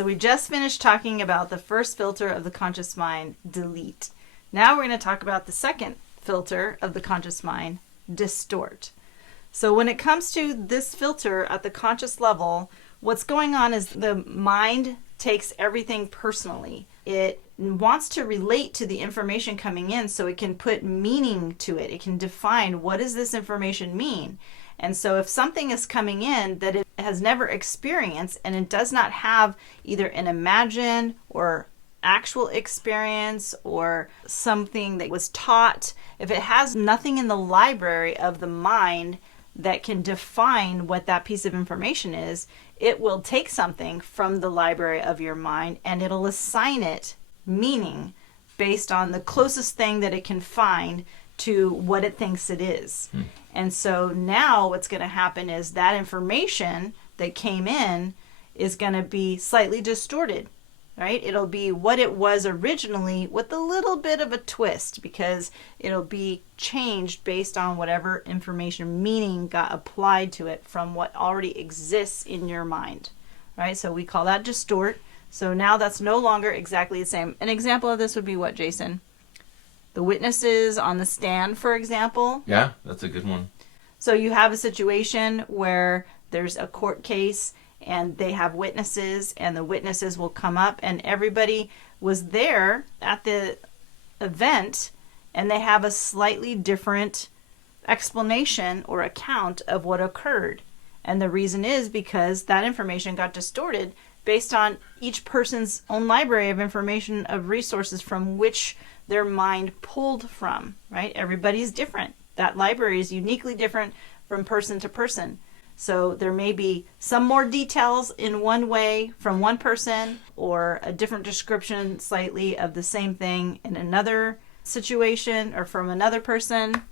so we just finished talking about the first filter of the conscious mind, delete. Now we're going to talk about the second filter of the conscious mind, distort. So when it comes to this filter at the conscious level, what's going on is the mind takes everything personally. It wants to relate to the information coming in so it can put meaning to it. It can define, what does this information mean? And so if something is coming in that it has never experienced and it does not have either an imagined or actual experience or something that was taught, if it has nothing in the library of the mind that can define what that piece of information is, it will take something from the library of your mind and it'll assign it meaning based on the closest thing that it can find to what it thinks it is. And so now what's going to happen is that information that came in is going to be slightly distorted, right? It'll be what it was originally with a little bit of a twist because it'll be changed based on whatever information meaning got applied to it from what already exists in your mind, right? So we call that distort. So now that's no longer exactly the same. An example of this would be what, Jason? The witnesses on the stand, for example. Yeah, that's a good one. So you have a situation where there's a court case and they have witnesses and the witnesses will come up and everybody was there at the event and they have a slightly different explanation or account of what occurred. And the reason is because that information got distorted based on each person's own library of information, of resources from which their mind pulled from, right? Everybody's different. That library is uniquely different from person to person. So there may be some more details in one way from one person or a different description slightly of the same thing in another situation or from another person.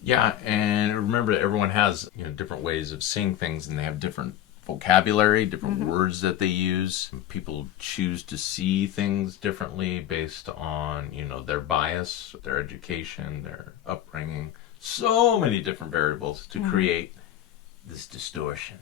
Yeah, and remember that everyone has different ways of seeing things and they have different vocabulary, different words that they use. People choose to see things differently based on, their bias, their education, their upbringing. So many different variables to create this distortion.